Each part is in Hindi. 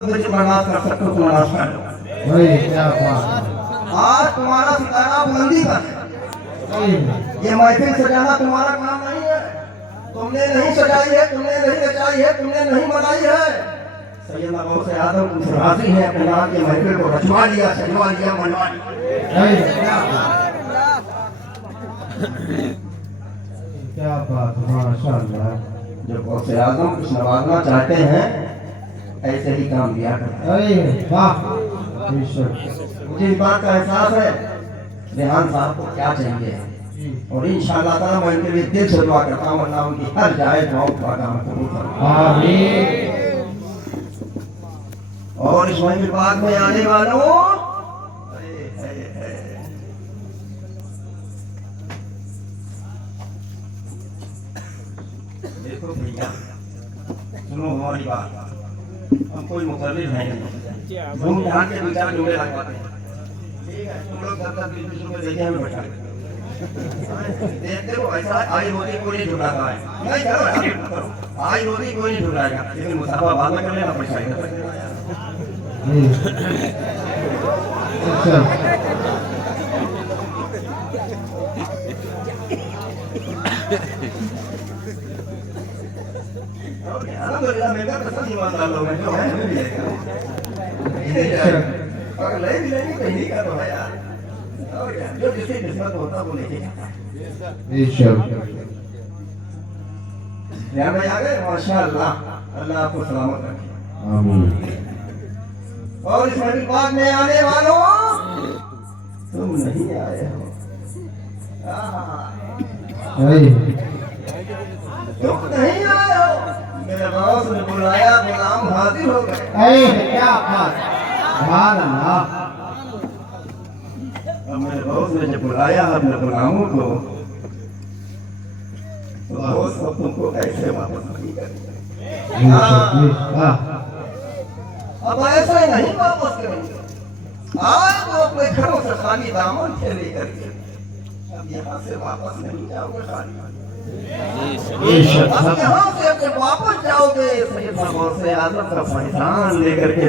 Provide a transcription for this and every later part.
मुझे बर्दाश्त कर सकते हो तो बर्दाश्त कर लो। वही क्या बात आज तुम्हारा सितारा बुलंदी पर है। ये महफिल सजाना तुम्हारा काम नहीं है। तुमने नहीं सजाई है, तुमने नहीं रचाई है, तुमने नहीं बनाई है। सैयदना गौसे आदम कुछ राजी है अपने नाम के महफिल को रचवा लिया, सजवा लिया, मनवा लिया। क्या बात माशाअल्लाह। जो गौसे आदम कुछ नवाजना चाहते हैं ऐसे ही काम दिया करते हैं। अरे वाह मुझे इस बात का एहसास है रेहान साहब को क्या चाहिए और इंशाअल्लाह ताला मैं इनके लिए दिल से दुआ करता हूँ, अल्लाह उनकी हर जायज दुआ का कबूल फरमाए। आमीन। और इस महफिल बाद में आने वालों देखो भैया, सुनो हमारी बात। हम कोई मुखर्रिर है नहीं, घूम ढांड के विचार जुड़े लगवाते हैं। ठीक है, तुम लोग 10-20 रुपए देके हमें बैठा देखते हो ऐसा आई रोटी कोई नहीं ढूंढाता है। नहीं करो आई रोटी कोई नहीं ढूंढाएगा, लेकिन मुसाफा बाद में कर लेना पैसा महंगा कसम ईमानदार लोग हैं जो है हमें मिलेगा। अगर ले भी लेंगे तो नहीं कर रहा यार। और क्या, जो जिसकी किस्मत होता वो लेके जाता है। यहाँ भाई आ गए माशाअल्लाह, अल्लाह आपको सलामत रखे। आमीन। और इस महफिल बाद में आने वालों तुम नहीं आए हो। तुम नहीं आए हो, मेरे गौस ने बुलाया, गुलाम हाजिर हो गए। क्या बात सुभान अल्लाह। अब मेरे गौस ने जब बुलाया अपने गुलामों को तो गौस अब तुमको ऐसे वापस नहीं करेंगे। अब ऐसे नहीं वापस करेंगे। आज तो अपने घरों से खाली दामन थे लेकर के अब यहाँ से वापस नहीं जाओगे खाली। अब यहाँ से अगर वापस जाओगे सैयदना गौसे आजम का फैजान लेकर के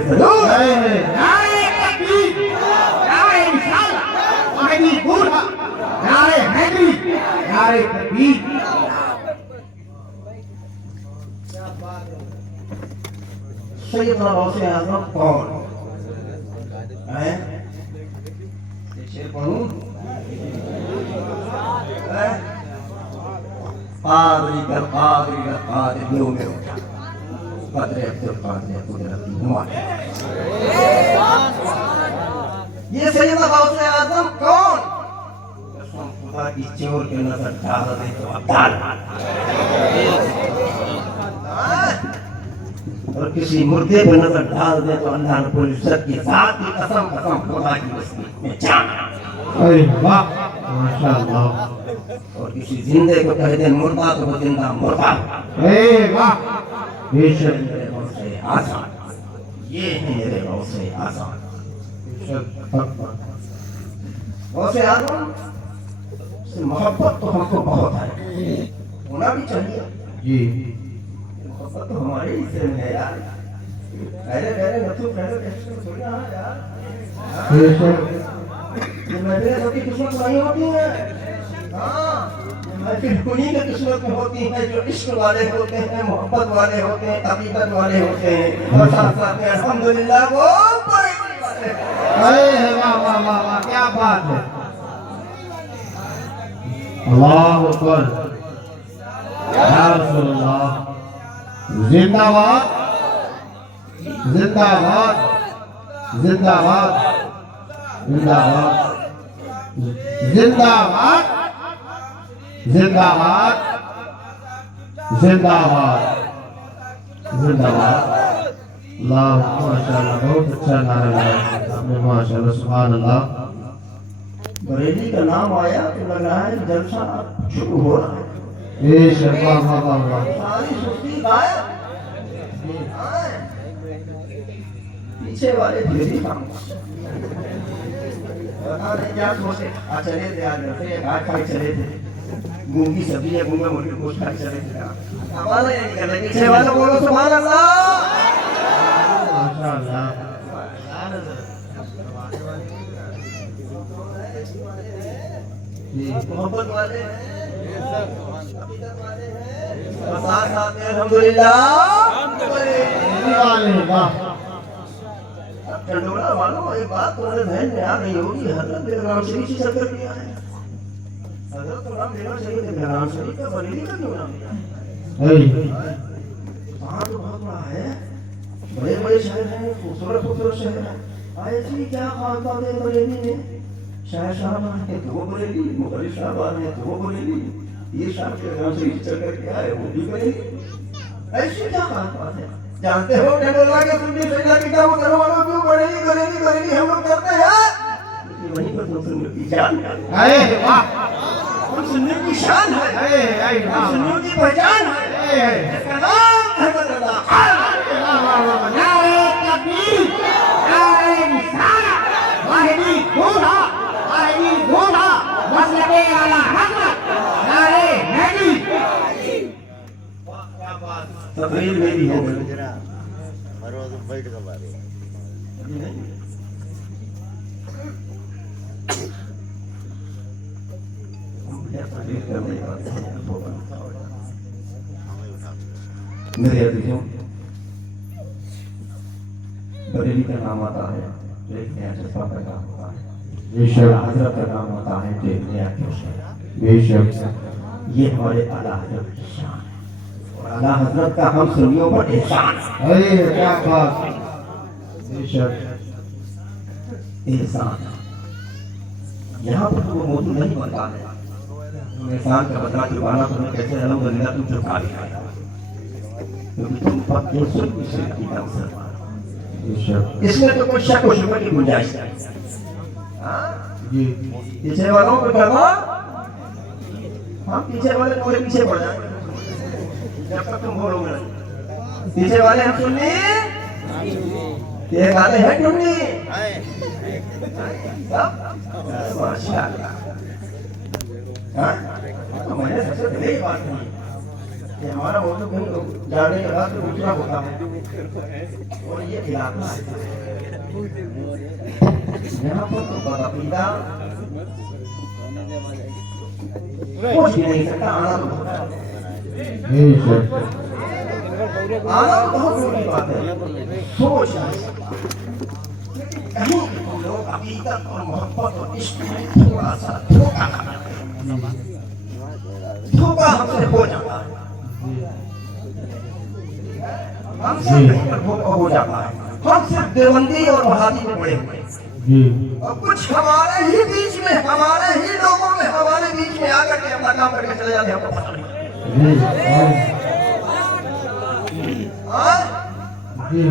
सैयदना गौसे आजम कौन है? शेर पढ़ूं? पादरी का पादरी हो गया पादरी अब्दुल कादिर कुदरती हुमायूं। ये सैयदना गौसे आजम कौन? कसम खुदा की चोर के नजर डाल दे तो अब्दाल और किसी मुर्दे पे नजर डाल दे तो अल्लाह रब्बुल इज्जत की जात की कसम कसम खुदा की बस्ती में जान। अरे वाह माशाअल्लाह। और किसी जिंदे को कह दे मुर्दा तो वो जिंदा मुर्दा। वाह बेशक मेरे गौसे आजाद, ये है मेरे गौसे आजाद। गौसे आजम से मोहब्बत तो हमको बहुत है, होना भी चाहिए जी। मोहब्बत तो हमारे हिस्से में है यार। पहले पहले नथु पहले कैसे थोड़ी ना यार। ये महफिलें सबकी किस्मत नहीं होती है। हाँ, महफिल उन्हीं की किस्मत में होती है जो इश्क वाले होते हैं, मोहब्बत वाले होते हैं, हकीकत वाले होते हैं और साथ साथ में अल्हम्दुलिल्लाह वो बड़े बड़े वाले हैं। वाह वाह वाह वाह क्या बात है। अल्लाह अकबर या रसूलल्लाह। जिंदाबाद जिंदाबाद जिंदाबाद जिंदाबाद जिंदाबाद जिंदाबाद जिंदाबाद जिंदाबाद। अल्लाह माशाअल्लाह बहुत अच्छा नारा है आपने माशाअल्लाह सुभान अल्लाह। बरेली का नाम आया तो लग रहा है जलसा शुरू हो रहा है। वाह वाह वाह वाह। सारी सुस्ती गायब, पीछे वाले फिर खामोश। पता नहीं क्या सोचे चले थे आज घर से घाट खाए चले थे, मूंगी सब्जी या मूंगा मुर्गी गोश्त खाए चले थे। हमारा ये निकल पीछे वाले बोलो सुभान अल्लाह। माशाल्लाह जी मोहब्बत वाले हैं, हकीकत वाले हैं, और साथ साथ में अल्हम्दुलिल्लाह वाले वाह टंडोला वालों एक बात तुम्हारे ध्यान में आ गई होगी, हजरत बेलगाम शरीफ से चक्कर किया है। हजरत तो नाम लेना चाहिए था, बेलगाम शरीफ का बरेली का क्यों नाम लिया? वहाँ तो बहुत बड़ा है, बड़े बड़े शहर हैं, खूबसूरत खूबसूरत शहर हैं। ऐसी क्या खास बात है बरेली में? शाह साहब है तो वो बरेली, मुखलिफ साहब है तो वो बरेली, ये शाह के नाम से चक्कर क्या है वो भी बरेली। ऐसी क्या खास बात है? जानते हो टंडोला के सुन्नी सैयदा की क्या वो करो वालों क्यों बरेली बरेली बरेली हम लोग करते हैं? क्योंकि वहीं पर तो सुन्नी की जान है, अरे वाह हम सुन्नी की शान है, अरे हम सुन्नियों की पहचान है। इसका नाम अहमद रजा। नारे तकबीर नारे रिसालत वाहिदी दूल्हा वाहिदी दूल्हा मसलके आला हज़रत नारे हैदरी तकरीर मेरी हो गई। मेरे अजीजों, बरेली का नाम आता है तो एक नया जज्बा पैदा होता है, बेशक हजरत का नाम आता है तो एक नया जोश है। बेशक ये हमारे आला हजरत की शान है और आला हजरत का हम सुन्नियों पर एहसान है। अरे क्या बात बेशक एहसान यहाँ पर वो मौजूद नहीं बनता है। एहसान का बदला चुकाना तुम्हें कैसे अल्हम्दुलिल्लाह तुम चुका दिया, क्योंकि तुम पक्के सुन्नी से अकीदा मुसलमान हो। बेशक इसमें तो कोई शक व शुबह की गुंजाइश नहीं। हाँ? जी पीछे वालों को कहना, हम पीछे वाले पूरे पीछे पड़ जाएंगे जब तक तुम बोलोगे नहीं। पीछे वाले हम सुन्नी, ये गाते हैं टुन्नी। माशाअल्लाह। हाँ? तो मैंने सबसे पहले ये बात कही कि हमारा मौजूद कहीं जाने के बाद दूसरा होता है और ये इलाका है यहाँ पर तो बदअकीदा कुछ भी नहीं सकता। आना तो होता है, बेशक आना तो बहुत दूर की बात है, सोच नहीं सकता। लेकिन कहीं भी तुम लोग हकीकत और मोहब्बत और इश्क में थोड़ा सा धोखा हमसे हो जाता है, हमसे कहीं पर धोखा हो जाता है। हम सिर्फ देवबंदी और वहादी में पड़े हुए हैं जी और कुछ हमारे ही बीच में, हमारे ही लोगों में, हमारे बीच में आकर के अपना काम करके चले जाते हैं, हमको पता नहीं। जी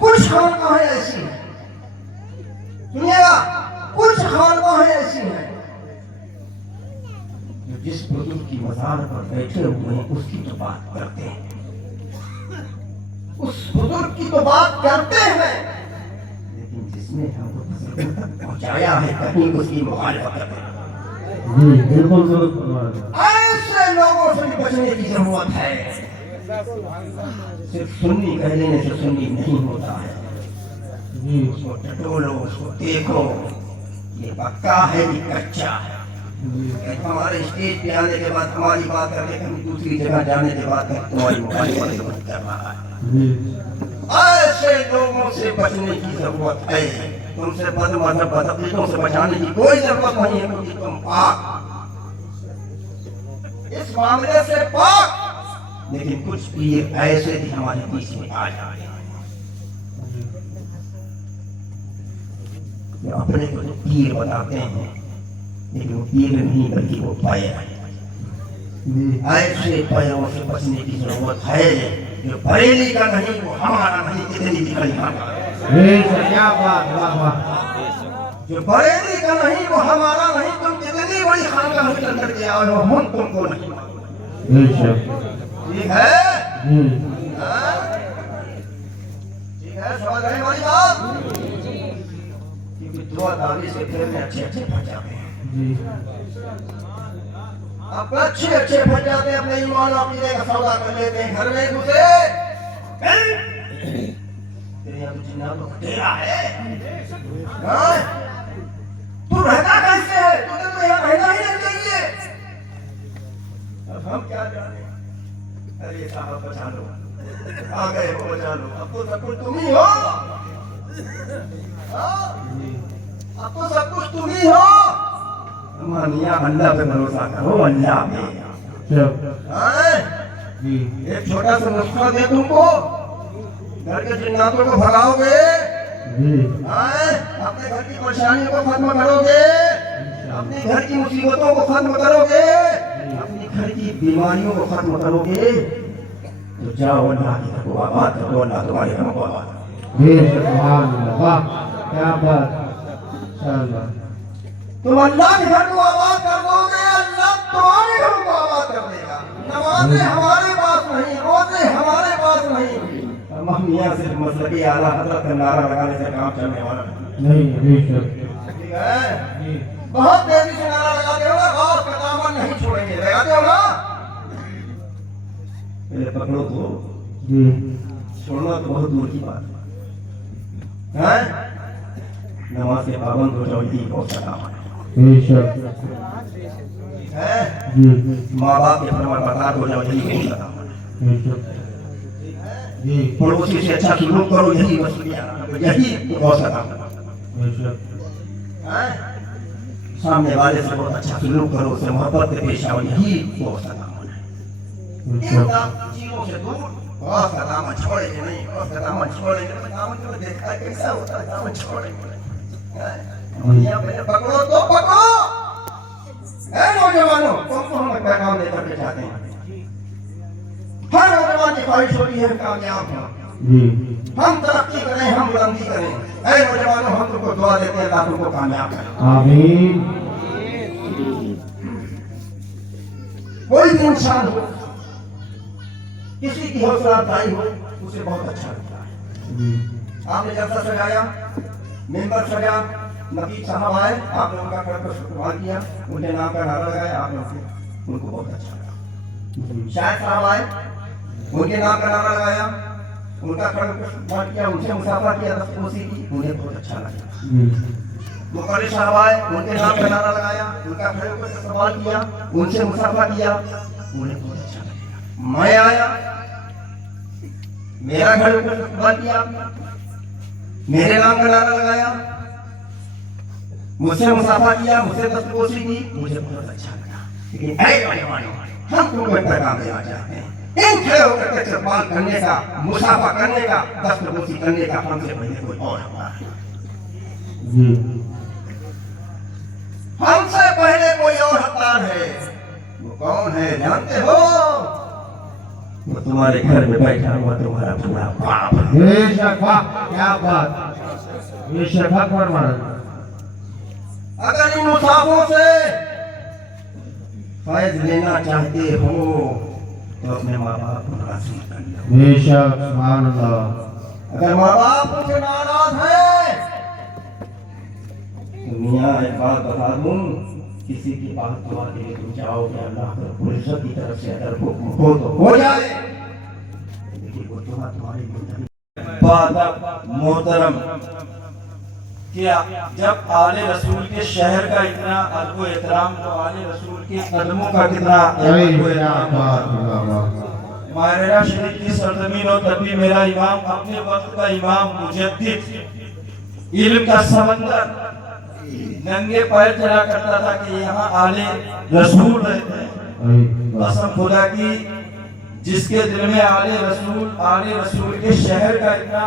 कुछ खानकाहें ऐसी हैं, सुनिएगा, कुछ खानकाहें ऐसी हैं जो जिस बुजुर्ग की मज़ार पर बैठे हुए हैं उसकी तो बात करते हैं, उस बुजुर्ग की तो बात करते हैं, लेकिन जिसने हमको बुजुर्ग तक पहुंचाया है कहीं उसकी मुखालिफत करते हैं। जी बिल्कुल दुरुस्त फरमाया। ऐसे लोगों से भी बचने की जरूरत है। सिर्फ सुन्नी कह देने से सुन्नी नहीं होता है, जी उसको टटोलो, उसको देखो, ये पक्का है कि कच्चा है। हमारे स्टेज पे आने के बाद हमारी बात करके कहीं दूसरी जगह जाने के बाद तुम्हारी मुखालिफत कर रहा है। जी ऐसे लोगों से बचने की जरूरत है। तुमसे बदमज़हब बदअकीदों से बचाने की कोई जरूरत नहीं है, क्योंकि तुम पाक, इस मामले से पाक। लेकिन कुछ पीर ऐसे भी हमारे बीच में आ जाए जो अपने को तो पीर बताते हैं, लेकिन वो पीर नहीं बल्कि वो पैर है। जी ऐसे पैरों से बचने की जरूरत है जो बरेली का नहीं, वो हमारा नहीं, कितनी भी कलिमा का है। बेशक क्या बात वाह वाह जो बरेली का नहीं वो हमारा नहीं, तुम कितनी बड़ी खानकाह में चल करके आए हो, हम तुमको नहीं। बेशक ठीक है? जी हाँ? ठीक है, समझ रहे हमारी बात? क्योंकि दुआ दावी से फिर में अच्छे अच्छे फंस जाते हैं। जी आप अच्छे अच्छे फंस जाते हैं, अपने ईमान अकीदे का सौदा कर लेते हैं, घर में घुसे महीना तो तेरा है। हाँ? तू रहता कैसे है? तुझे तो यहाँ रहना ही नहीं चाहिए। अब हम क्या जाने? अरे साहब बचा लो, आ गए हो, बचा लो। अब तो सब कुछ तुम ही हो। हाँ? अब तो सब कुछ तुम ही हो। मियां अल्लाह पे भरोसा करो, अल्लाह पे। हाँ? एक छोटा सा नुस्खा दे तुमको, घर के जिन्नातों को भगाओगे, अपने घर की परेशानियों को खत्म करोगे, अपने घर की मुसीबतों को खत्म करोगे, अपने घर की बीमारियों को खत्म करोगे, तो जाओ अल्लाह की तरफ आबाद करो, अल्लाह तुम्हारे घर को आबाद करो। क्या बात, इंशाअल्लाह तुम अल्लाह के घर को आबाद कर दोगे, अल्लाह तुम्हारे घर को आबाद कर देगा। नमाजें हमारे पास नहीं, रोजे हमारे पास नहीं, हम यहाँ सिर्फ मसलकी आला हज़रत का नारा लगाने से काम चलने वाला नहीं। ठीक है? बहुत तेजी से नारा लगाते हो ना, गौस का दामन नहीं छोड़ेंगे, लगाते हो ना? पहले पकड़ो तो, छोड़ना तो बहुत दूर की बात है। नमाज के पाबंद हो जाओ, यही गौस का दामन है। माँ बाप के फरमान बरदार हो जाओ, यही गौस का दामन है। पड़ोसी से अच्छा सलूक करो, यही यही गौस का दामन है। सामने वाले से बहुत अच्छा सलूक करो, उससे मोहब्बत से पेश आओ, यही गौस का दामन है। इन चीजों से दूर गौस का दामन छोड़ेंगे नहीं, गौस का दामन छोड़ेंगे। दामन को देखा कैसा होता है, दामन छोड़ेंगे। पकड़ो तो पकड़ो। नौजवानों, तुमको हम क्या काम लेकर के चाहते हैं? हर नौजवान की ख्वाहिश होती है कामयाब हो, हम तरक्की करें, हम बुलंदी करें। ऐ नौजवानों, हम तुमको दुआ देते हैं, अल्लाह तुमको कामयाब करे। आमीन। कोई भी इंसान हो, किसी की हौसला अफजाई हो, उसे बहुत अच्छा लगता है। आपने जलसा सजाया, मेंबर सजा, नकीब साहब आए, आपने उनका खड़ा शुक्रवार किया, उनके नाम का नारा लगाया, आपने उनको बहुत अच्छा लगा। शायद साहब आए, उनके नाम का नारा लगाया, उनका खड़ा शुक्रवार किया, उनसे मुसाफा किया, दस्तकोसी की, उन्हें बहुत अच्छा लगा। मुकर्रिर साहब आए, उनके नाम का नारा लगाया, उनका खड़े होकर सवाल किया, उनसे मुसाफा किया, उन्हें बहुत अच्छा लगा। मैं आया, मेरा खड़े होकर सवाल किया, मेरे नाम का नारा लगाया, मुझसे मुसाफा किया, मुझसे दस्तकोसी की, मुझे बहुत अच्छा लगा। लेकिन हम तुमको एक पैगाम देना चाहते हैं, इन खड़े होकर के इस्तकबाल करने का, मुसाफा करने का, दस्तकोसी करने का हमसे पहले कोई और हमारा है। हमसे पहले कोई और हकदार है। वो कौन है जानते हो? वो तुम्हारे घर में बैठा हुआ तुम्हारा पूरा बाप है। क्या बात, ये शफा फरमान। अगर इन मुसाफों से फैज लेना चाहते हो तो अपने माँ बाप को राजी कर लो। बेशक, सुभान अल्लाह। अगर माँ बाप उनसे नाराज है तो मियाँ एक बात बता दूं, किसी की बात दुआ के लिए तुम जाओगे, अल्लाह रब्बुल इज्जत की तरफ से अगर हुक्म हो तो हो जाए। देखिए वो दुआ तुम्हारी मोहतरम, क्या जब आले रसूल के शहर का इतना अदब एहतराम, तो आले रसूल के कदमों का कितना मायरा शरीफ की सरजमीन और तब भी मेरा इमाम, अपने वक्त का इमाम, मुजद्दिद, इल्म का समंदर, नंगे पैर चला करता था कि यहाँ आले रसूल रहते हैं। कसम खुदा की, जिसके दिल में आले रसूल के शहर का इतना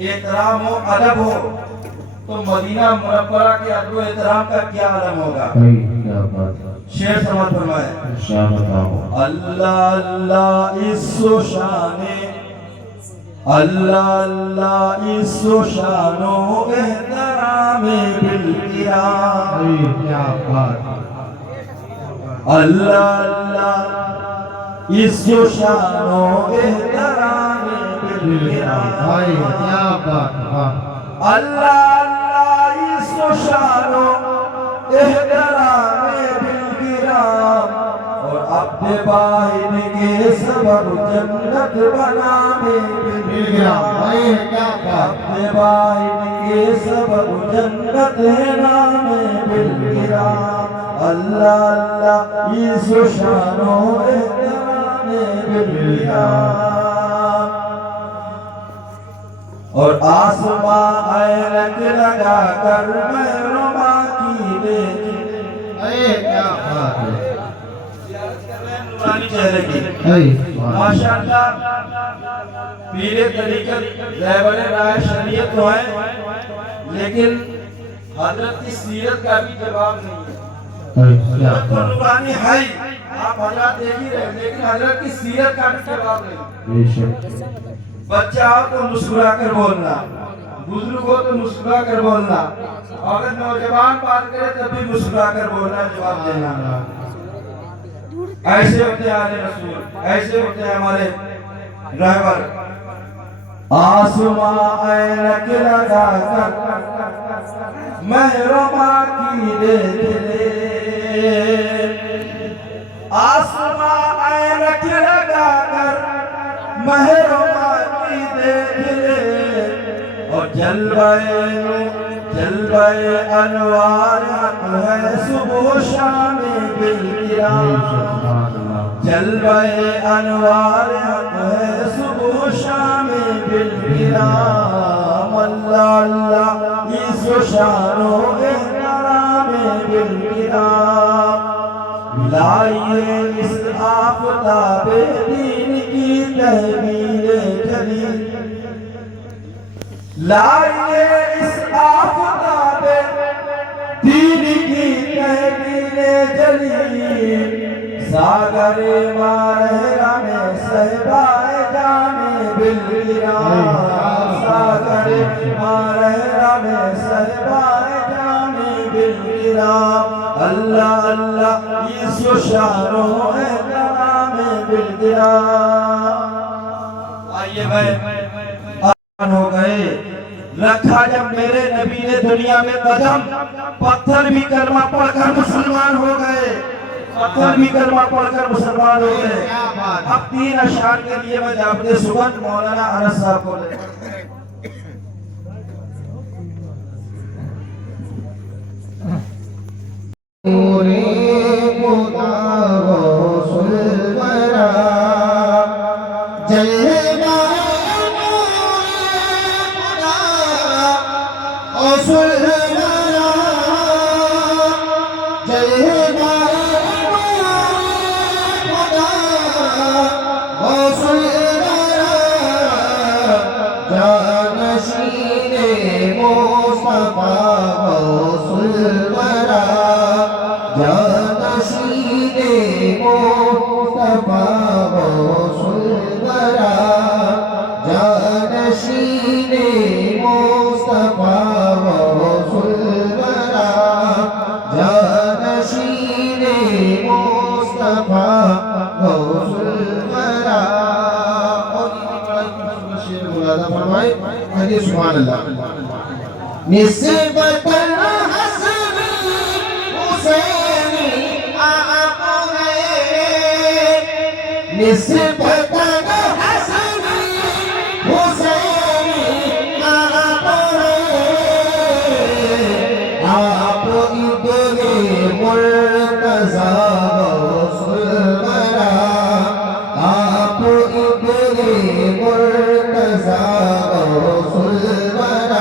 एहतराम हो, अदब हो, तो मदीना मुनव्वरा के अदब एहतराम का क्या आलम होगा। शेर समाज फरमाए, अल्लाह अल्लाह इस्सो शाने, अल्लाह अल्लाह इस्सो शानो एहतरामे बिलकिराम, अल्लाह अल्लाह इस्सो शानो एहतरामे बिलकिराम, अल्लाह अल्लाह इस्सो शानो एहतरामे बिलकिराम, और अपने बाहिन के सबब जन्नत बनाने बिलकिराम। अपने भाई के सब जन्नत है नाम बिलगिरा अल्लाह अल्लाह यीशु शानो एहतराम बिलगिरा और आसमां ऐनक लगा कर महरुमा की देखी क्या बात है नूरानी चेहरे की माशाअल्लाह पीरे तरीकत रहबर राय शरीयत तो है लेकिन हजरत की सीरत का भी जवाब नहीं है तो नूरानी है आप हजरत देख ही रहे लेकिन हजरत की सीरत का भी जवाब नहीं बच्चा हो तो मुस्कुरा कर बोलना बुजुर्ग हो तो मुस्कुरा कर बोलना अगर नौजवान बात करे तब भी मुस्कुरा कर बोलना जवाब देना ऐसे होते हैं आले रसूल ऐसे होते हैं हमारे ड्राइवर आसमां ऐनक लगा कर महरमा की देखले आसमां ऐनक लगा कर महरमा की देखले और जलवाए अनवार है सुबह शाम बिलगिरा जलवाए अनवार है सुबह शाम बिलगिरा अल्लाह अल्लाह यीशु शानो एहतराम बिलगिरा लाइए इस आफताबे दीन की तहवीर जली लाइए इस आफताबे दीन की तहवीर जली सागर मारहरा में सहबाए जाने बिलगिरा सागर मारहरा में सहबाए जाने बिलगिरा अल्लाह अल्लाह यीशु शानो एहतराम बिलगिरा आइए भाई हो गए रखा जब मेरे नबी ने दुनिया में कदम पत्थर भी कलमा पढ़कर मुसलमान हो गए पत्थर भी कलमा पढ़कर मुसलमान हो गए अब 3 अशआर के लिए मैं जाबते सुगंध मौलाना अनस साहब को ले निस्बतन हसन हुसैनी आप हैं निस्बतन हसन हुसैनी आप हैं आप इब्ने मुर्तज़ा सुलबरा आप इब्ने मुर्तज़ा सुलबरा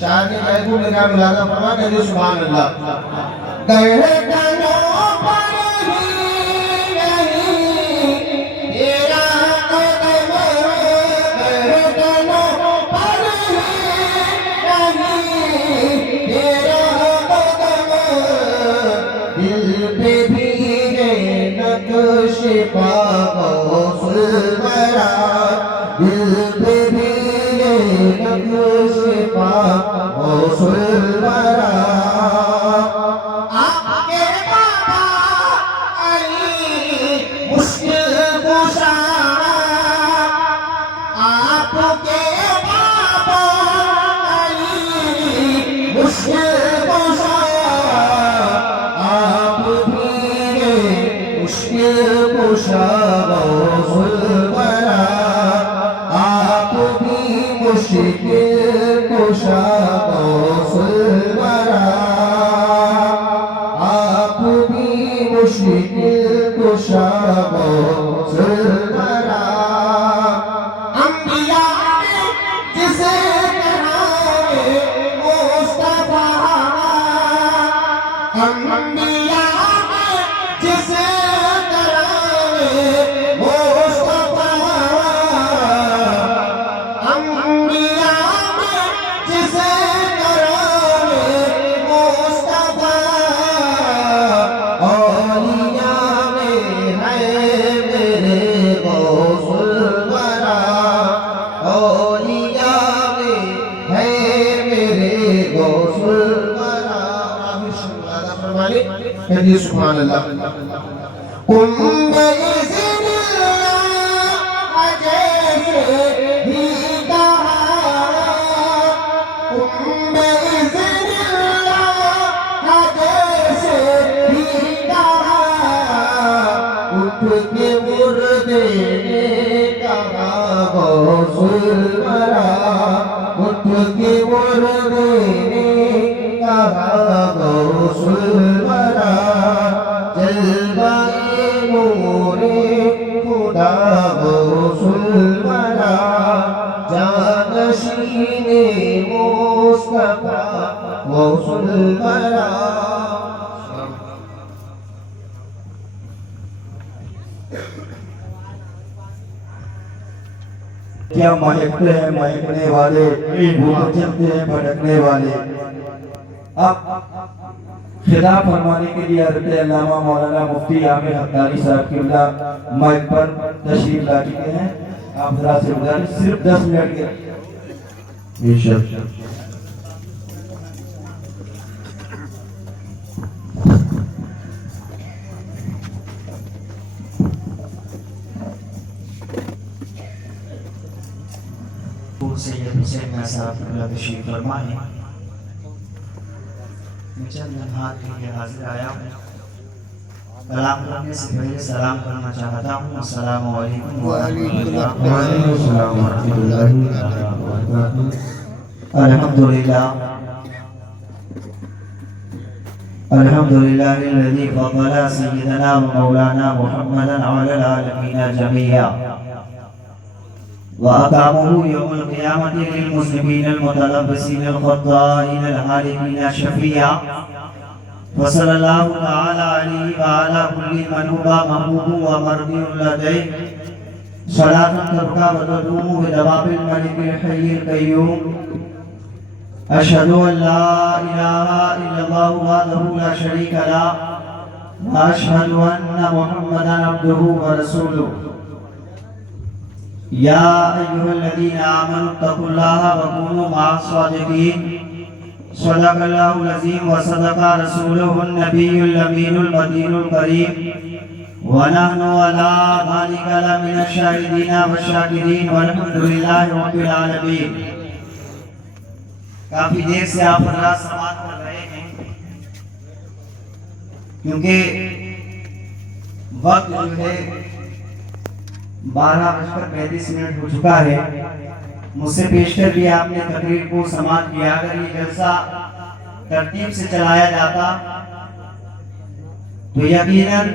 शान महबूब ने नाम लादा फरमा के सुभान अल्लाह गए कनो पर ही नहीं तेरा कदम गए कनो पर ही नहीं तेरा कदम दिल पे भीगे नक्श पाओ सुलबरा दिल पे भीगे नक्श पाओ सुलबरा आपके बाबा मुश्किल कुशा गौसुल वरा आप भी मुश्किल कुशा गौसुल वरा आप भी मुश्किल कुशा गौसुल वरा अंबिया ने जिसे कराए मुस्तफा अंबिया ने जिसे कराए मुस्तफा अंबिया ने जिसे कराए मुस्तफा औलिया में है मेरे गौसुल वरा औलिया में है मेरे गौसुल वरा आमिर शुक्रादा फरमाने कहिए सुभान अल्लाह कुंबे इज़्निल्लाह जैसे ही कहा कुंबे इज़्निल्लाह जैसे ही कहा उठ के मुर्दे ने कहा गौसुल वरा उठ के मुर्दे ने कहा गौसुल वरा जलवाए नूरे खुदा गौसुल वरा जानशीने मुस्तफा गौसुल वरा क्या महकते हैं महकने वाले, भूल चलते हैं भटकने वाले। अब खिताब फरमाने के लिए हज़रत अल्लामा मौलाना मुफ्ती आमिर हक्कानी साहब किबला माइक पर तशरीफ ला चुके हैं। आप हज़रात से गुजारिश सिर्फ 10 मिनट के सैयद हुसैन साहब तशरीफ फरमाए। मैं चंद लम्हात के लिए हाजिर आया हूँ। कलाम करने से पहले सलाम करना चाहता हूँ। अस्सलाम वालेकुम व रहमतुल्लाहि व बरकातुहू। अल्हम्दुलिल्लाह अल्हम्दुलिल्लाहिल्लज़ी फ़ज़्ज़ला सय्यदना व मौलाना मुहम्मदन अलल आलमीन जमीआ वअक़ामहू यौमल क़ियामति लिलमुज़निबीन अलमुतलब्बिसीन अलख़त्ताईन अलहालिकीन शफ़ीआ वसल्लल्लाहु तआला अलैहि व अला कुल्ली मन हुवा महबूबु व मर्दियुन लदैहि सलातन तबका व तदूमु बिदवाबिल मलिकिल हय्यिल क़य्यूम अशहदु अन ला इलाहा इल्लल्लाहु वहदहु ला शरीका लह व अशहदु अन्ना मुहम्मदन अब्दुहु व रसूलुहु। या अय्युहल्लज़ीना आमनु तक़ुल्लाहा व कूनू मअस-सादिक़ीन सदक़ल्लाहुल अज़ीम व सदक़ा रसूलुहुन नबियुल अमीनुल मदीनुल करीम व नहनु अला ज़ालिका लमिनश शाहिदीन व शाकिरीन वल्हम्दुलिल्लाहि रब्बिल आलमीन। काफी देर से आप हज़रात समाअत कर रहे हैं क्योंकि वक्त जो है 12:35 हो चुका है। मुझसे पेशकर भी आपने तकरीर को समाप्त किया। अगर ये जलसा तरतीब से चलाया जाता तो यकीनन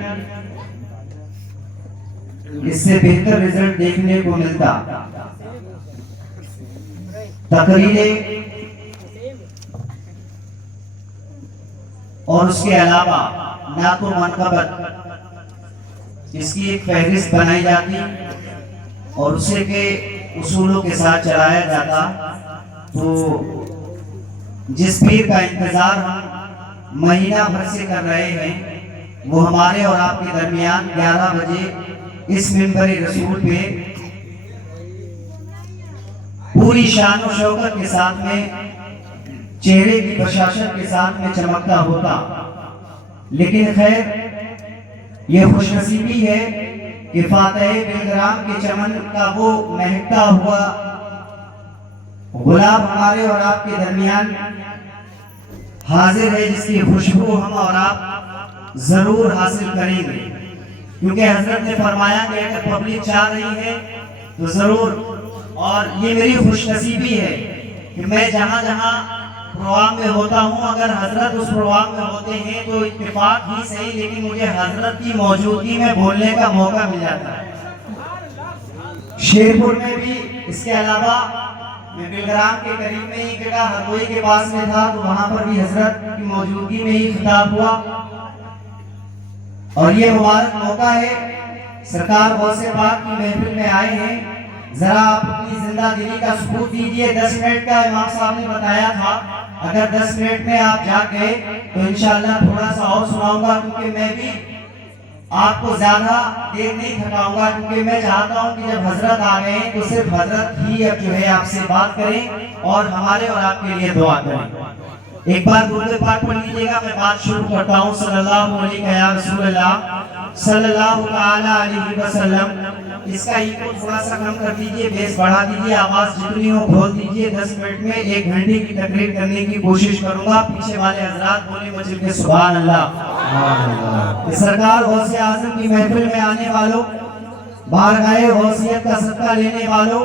इससे बेहतर रिजल्ट देखने को मिलता। तकरीरें और उसके अलावा ना तो मनकबत इसकी एक फहरिस्त बनाई जाती और उसे के उसूलों के साथ चलाया जाता। तो जिस पीर का इंतजार हम महीना भर से कर रहे हैं वो हमारे और आपके दरमियान 11 बजे इस मिंबर रसूल पे पूरी शान और शौकत के साथ में चेहरे की बशाशत के साथ में चमकता होता। लेकिन खैर ये खुशनसीबी है कि फातह बेलग्राम के चमन का वो महकता हुआ गुलाब हमारे और आपके दरमियान हाजिर है, जिसकी खुशबू हम और आप जरूर हासिल करेंगे। क्योंकि हजरत ने फरमाया कि अगर पब्लिक चाह रही है तो जरूर, और ये मेरी खुशनसीबी है कि मैं जहाँ जहाँ प्रोग्राम में होता हूँ, अगर हजरत उस प्रोग्राम में होते हैं तो इत्तेफाक ही सही, लेकिन मुझे हजरत की मौजूदगी में बोलने का मौका मिल जाता है। शेरपुर में भी इसके अलावा मैं बिलग्राम के करीब में ही जगह हरदोई के पास में था, तो वहां पर भी हजरत की मौजूदगी में ही खिताब हुआ। और ये मुबारक मौका है, सरकार गौसे पाक की महफिल में आए हैं, जरा आप अपनी जिंदादिली का सबूत दीजिए। 10 मिनट का इमाम साहब ने बताया था, अगर 10 मिनट में आप जाग गए तो इंशाअल्लाह थोड़ा सा और सुनाऊंगा, क्योंकि मैं भी आपको ज्यादा देर नहीं थकाऊंगा, क्योंकि मैं चाहता हूं कि जब हजरत आ गए तो सिर्फ हजरत ही अब जो है आपसे बात करें और हमारे और आपके लिए दुआ करें। एक बार दुरूद पाक पढ़ लीजिएगा, मैं बात शुरू करता हूं। सल्लल्लाहु अलैहि या रसूलल्लाह सल्लल्लाहु ताला अलैहि वसल्लम। इसका इको थोड़ा सा कम कर दीजिए, बेस बढ़ा दीजिए, आवाज जितनी हो खोल दीजिए। 10 मिनट में 1 घंटे की तकरीर करने की कोशिश करूंगा। पीछे वाले हजरात बोले मचल के सुभान अल्लाह। सरकार गौसे आजम की महफिल में आने वालों, बारगाहे गौसियत का सदका लेने वालों,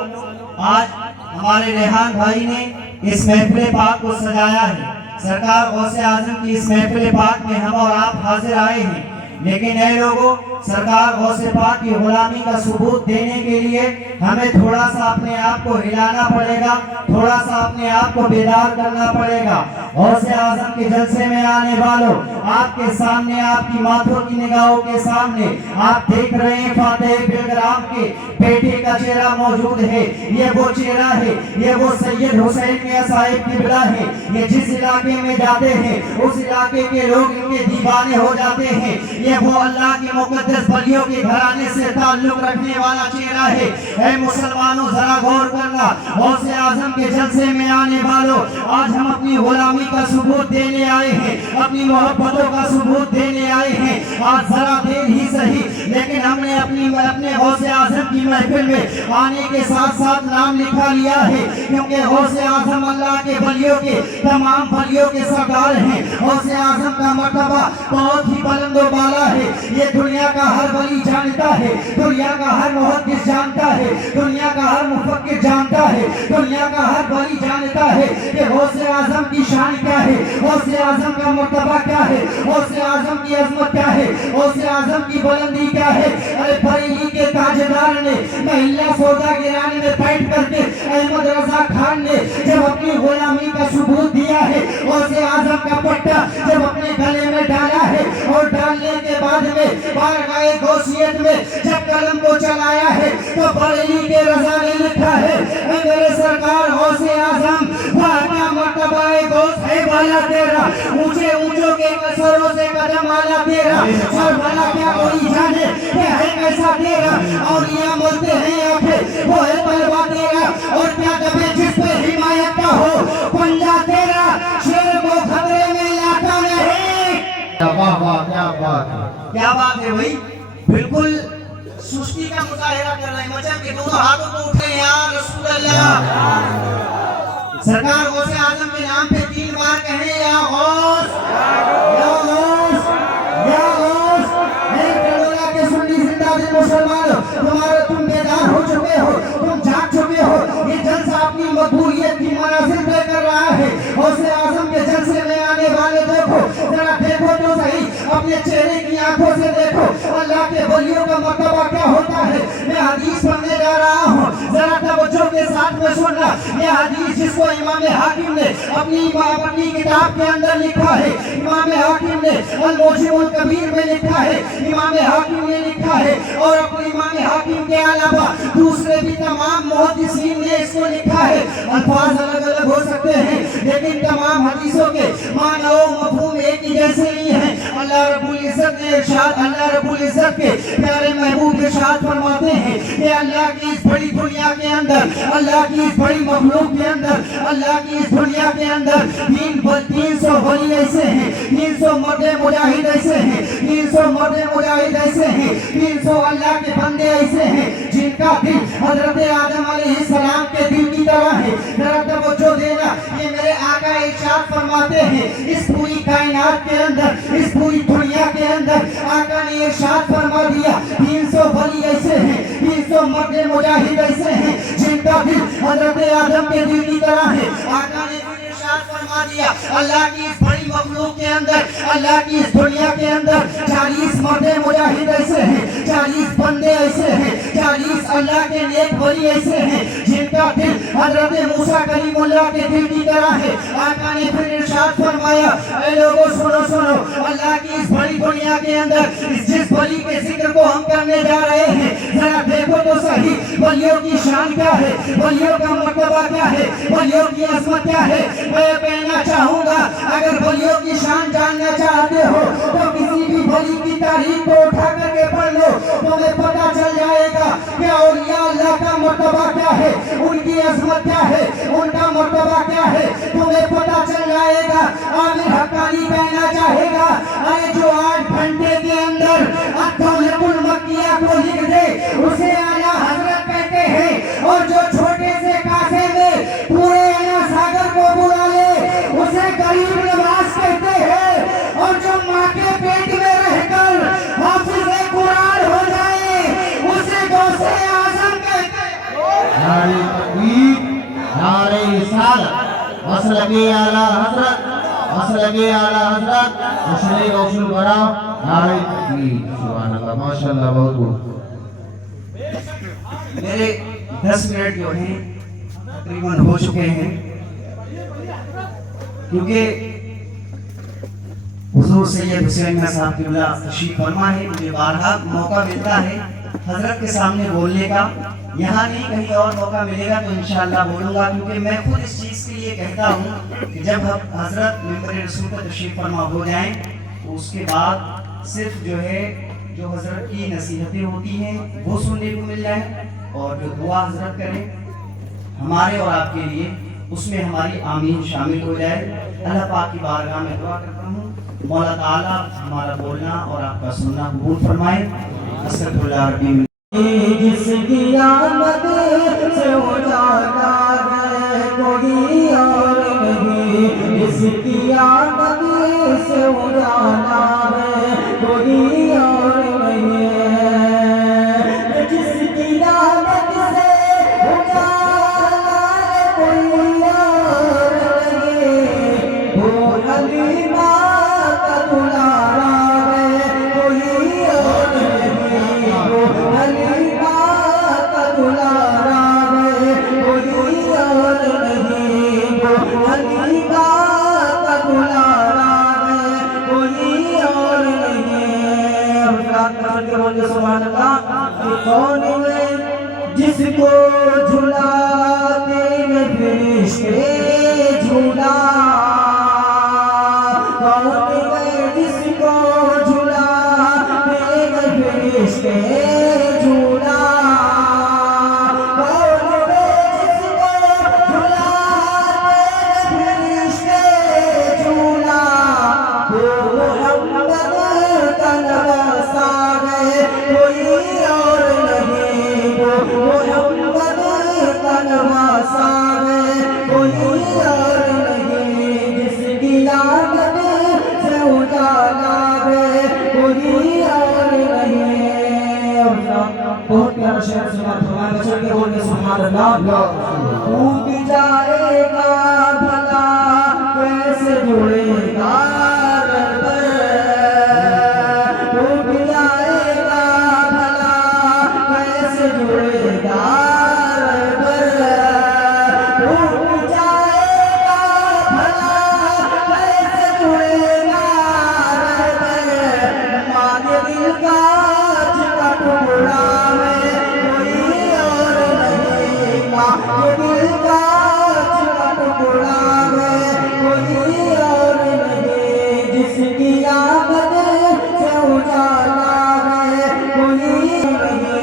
आज हमारे रेहान भाई ने इस महफिल पाक को सजाया है। सरकार गौसे आजम की इस महफिल पाक में हम और आप हाजिर आए हैं, लेकिन ऐ लोगों, सरकार गौसे पाक की गुलामी का सबूत देने के लिए हमें थोड़ा सा अपने आप को हिलाना पड़ेगा, थोड़ा सा अपने आप को बेदार करना पड़ेगा। गौसे आजम के जलसे में आने वालों, आपके सामने, आपकी माथों की निगाहों के सामने आप देख रहे हैं फातेह बिलग्राम के बेटे का चेहरा मौजूद है। ये वो चेहरा है, ये वो सैयद हुसैन मियां साहिब किबला है। ये जिस इलाके में जाते हैं उस इलाके के लोग इनके दीवाने हो जाते हैं। ये वो अल्लाह के मुकद्दस बलियों के घराने से ताल्लुक रखने वाला चेहरा है। ऐ मुसलमानों, जरा गौर करना, गौसे आजम के जलसे में आने वालों, आज हम अपनी गुलामी का सबूत देने आए हैं, अपनी मोहब्बतों का सबूत देने आए हैं। आज जरा देर ही सही, लेकिन हमने अपने गौसे आजम की महफिल में आने के साथ साथ नाम लिखा लिया है, क्योंकि गौसे आजम अल्लाह के बलियों के तमाम बलियों के सरदार हैं। गौसे आजम का मर्तबा बहुत ही बुलंद बाला है। ये दुनिया का हर वली जानता है, दुनिया का हर मुहद्दिस जानता है, दुनिया का हर मुफक्किर जानता है, दुनिया का हर वली जानता है कि गौसे आजम की शान क्या है, गौसे आजम का मर्तबा क्या है, गौसे आजम की अजमत क्या है, गौसे आजम की बुलंदी क्या है। अरे बरेली के ताजदार ने महिला सौदा गिराने में बैठ करके अहमद रजा खान ने जब अपनी गुलामी का सबूत दिया है, गौसे आजम का पट्टा जब अपने गले में डाला है और डालने के बाद में बारगाहे गौसियत में जब कलम को चलाया है, तो बरेली के रजा ने लिखा है, मेरे सरकार गौसे आजम वादा मर्तबाए गौस है वाला तेरा, ऊंचे ऊंचों के कसरों से कदम आला तेरा, और भला क्या कोई जाने कि है कैसा तेरा, और ये बोलते हैं आंखें वो है तलवा तेरा, और क्या कभी जिस पे हिमायत का हो पंजा तेरा, शेर को खतरे में लाता नहीं। वाह वाह, क्या बात है, क्या बात है भाई, बिल्कुल सृष्टि का मुजाहिरा कर रहे हैं। मचल के दोनों हाथों को उठे या रसूल अल्लाह। सरकार गौसे आजम के नाम पे 3 बार कहें या गौस, या गौस, या गौस। नहीं करोला के सुन्नी जिंदा दिल मुसलमान, तुम्हारे तुम बेदार हो चुके हो, तुम जाग चुके हो। ये जलसा अपनी मकबूलियत की मनाजिल तय कर रहा है। गौसे आजम के जलसे में आने वाले देखो, जरा देखो तो सही, अपने चेहरे की आंखों से देखो अल्लाह के वलियों का मर्तबा क्या होता है। मैं हदीस पढ़ने जा रहा हूँ, जरा तवज्जो के साथ में सुनना। ये हदीस जिसको इमाम हाकिम ने अपनी किताब के अंदर लिखा है, इमाम हाकिम ने अल-मुजमुल कबीर में लिखा है, इमाम हाकिम ने लिखा है, और अपने इमाम हाकिम के अलावा दूसरे भी तमाम मुहद्दिसीन ने इसको लिखा है। अल्फाज अलग अलग हो सकते हैं, लेकिन तमाम हदीसों के माना और मफहूम एक ही जैसे नहीं है। अल्लाह रब्बुल इज्जत ने इरशाद, अल्लाह रब्बुल इज्जत के प्यारे महबूब इरशाद फरमाते हैं कि अल्लाह की इस बड़ी दुनिया के अंदर, अल्लाह की इस बड़ी मखलूक के अंदर, अल्लाह की इस दुनिया के अंदर 300 वली ऐसे हैं, 300 मर्दे मुजाहिद ऐसे हैं, 300 मर्दे मुजाहिद ऐसे हैं, 300 अल्लाह के बंदे ऐसे हैं जिनका दिल हजरत आदम अलैहिस्सलाम के दिल की तरह है। जरा तवज्जो देना, ये मेरे आका इरशाद फरमाते हैं, इस पूरी कायनात के अंदर, इस पूरी दुनिया के अंदर आका ने इरशाद फरमा दिया, मुजाहिद ऐसे हैं जिनका दिल हजरत आदम के दिल की तरह है। आका ने इरशाद फरमा दिया, अल्लाह की इस बड़ी मखलूक के अंदर, अल्लाह की इस दुनिया के अंदर 40 मर्दे मुजाहिद ऐसे हैं, 40 बंदे ऐसे हैं, 40 अल्लाह के नेक वली ऐसे हैं जिनका दिल हजरत मूसा कलीमुल्लाह के दिल की तरह है। आका ने फिर इरशाद फरमाया, ऐ लोगों सुनो सुनो, अल्लाह की इस बड़ी दुनिया के अंदर जिस वली के जिक्र को हम करने जा रहे हैं, जरा देखो तो सही वलियों की शान क्या है, वलियों का मर्तबा क्या है, वलियों की अजमत क्या है। मैं कहना चाहूंगा, अगर वलियों की शान जानना चाहते हो तो किसी भी वली की तारीख को उठा करके पढ़ लो, तुम्हें पता चल जाएगा कि औलिया अल्लाह का मर्तबा क्या है, उनकी अजमत क्या है, उनका मर्तबा क्या है, तुम्हें पता चल जाएगा। आमिर हक्कानी कहना चाहेगा, अरे जो 8 घंटे के अंदर अद्दौलतुल मक्किया को लिख दे उसे आला हजरत कहते हैं, और जो छोटे से कासे में पूरे आला सागर को बुला ले उसे गरीब नवाज कहते हैं, और जो माँ के पेट में रहकर हाफिज़े कुरान हो जाए उसे गौसे आज़म कहते हैं। नारे तकबीर, नारे रिसालत, मसलके आला हजरत, मसलके आला हजरत, मुशरिक गौसुल बरा, नारे तकबीर, सुभान अल्लाह, माशाअल्लाह, बहुत बहुत। मेरे 10 मिनट जो हैं तकरीबन हो चुके हैं, क्योंकि हुजूर सैयद हुसैन साहब क़िबला तशरीफ फरमा है। मुझे बारहा मौका मिलता है हजरत के सामने बोलने का, यहाँ नहीं कहीं और मौका मिलेगा तो इंशाअल्लाह बोलूँगा, क्योंकि मैं खुद इस चीज़ के लिए कहता हूँ कि जब हम हजरत मिंबर रसूल का तशरीफ फरमा हो जाएं तो उसके बाद सिर्फ जो है जो हजरत की नसीहतें होती हैं वो सुनने को मिल जाए, और जो दुआ हजरत करें हमारे और आपके लिए उसमें हमारी आमीन शामिल हो जाए। अल्लाह पाक की बारगाह में दुआ करता हूँ, मौला ताला हमारा बोलना और आपका सुनना कबूल फरमाए। अस्तगफिरुल्लाह रब्बी जिसकी आमद से उजाला है कोई और नहीं, जिसकी आमद से उजाला है कोई और नहीं है, जिसकी आमद से उजाला है कोई और नहीं, वो हलीमा का दुलारा है कोई और नहीं, वो हलीमा का दुलारा है कोई और नहीं, वो हलीमा का दुलारा है कोई और नहीं। अब रात में के बोले सुभान अल्लाह, कौन है जिसको झुलाते हैं फरिश्ते झूला, कौन है जिसको झुलाते हैं फरिश्ते झूला, कौन है जिसको झुलाते हैं फरिश्ते झूला, वो मोहम्मद का नवासा है कोई और नहीं, वो मोहम्मद का नवासा है कोई और नहीं, जिसकी आमद से उजाला है कोई और नहीं। बहुत प्यारा शेर सुना था, बच्चों के बोलने सुभान अल्लाह। टूट जाएगा भला कैसे जुड़ेगा रब, टूट जाएगा भला कैसे जुड़ेगा रब, टूट जाएगा भला कैसे जुड़ेगा रब, मांगे दिल का का टुकड़ा है कोई और नहीं, मांगे दिल का टुकड़ा है कोई और नहीं, जिसकी आमद से उजाला है कोई नहीं।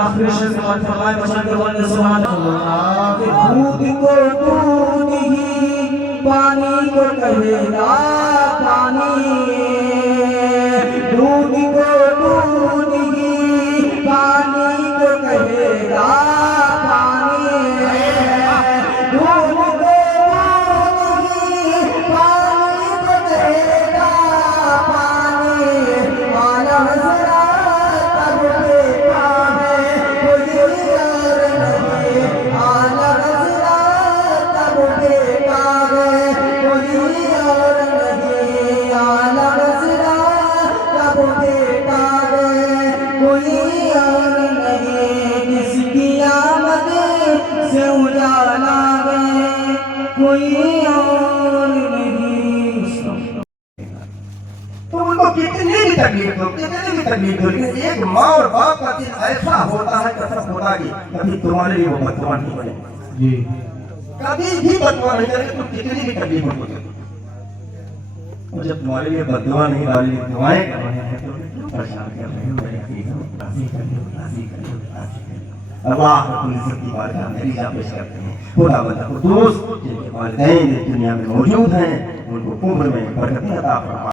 आखिर शेर समाज फरमाए बचा के बोलने सुभान अल्लाह, दूध को दूध ही पानी को कहेगा पानी, दूध को दूध ही पानी को कहेगा पानी, दूध को दूध ही पानी को कहेगा पानी, आला हज़रत तब देखा है बेटा रे कोई और नहीं, किसकी आमद से उजाला रे कोई और नहीं। तो उनको कितनी भी तकलीफ हो, कितनी भी तकलीफ हो, लेकिन एक माँ और बाप का दिल ऐसा होता है, कसम होता कि कभी तुम्हारे लिए वो बददुआ नहीं बनेगी, जी कभी भी बददुआ नहीं करेगी, तुम कितनी भी तकलीफ हो। और जब तुम्हारे लिए बददुआ नहीं, तुम्हारे लिए दुआएं कर रहे हैं तो क्यों परेशान कर रहे हो? मेरे अकीद राजी करिए, राजी करिए, राजी करिए। अल्लाह रब्बुल इज्जत की बारगाह में रिजा पेश करते हैं। खुदा बंदा कुद्दूस जिनके वालिदैन दुनिया में मौजूद हैं, उनको उम्र में बरकतें अता फरमा।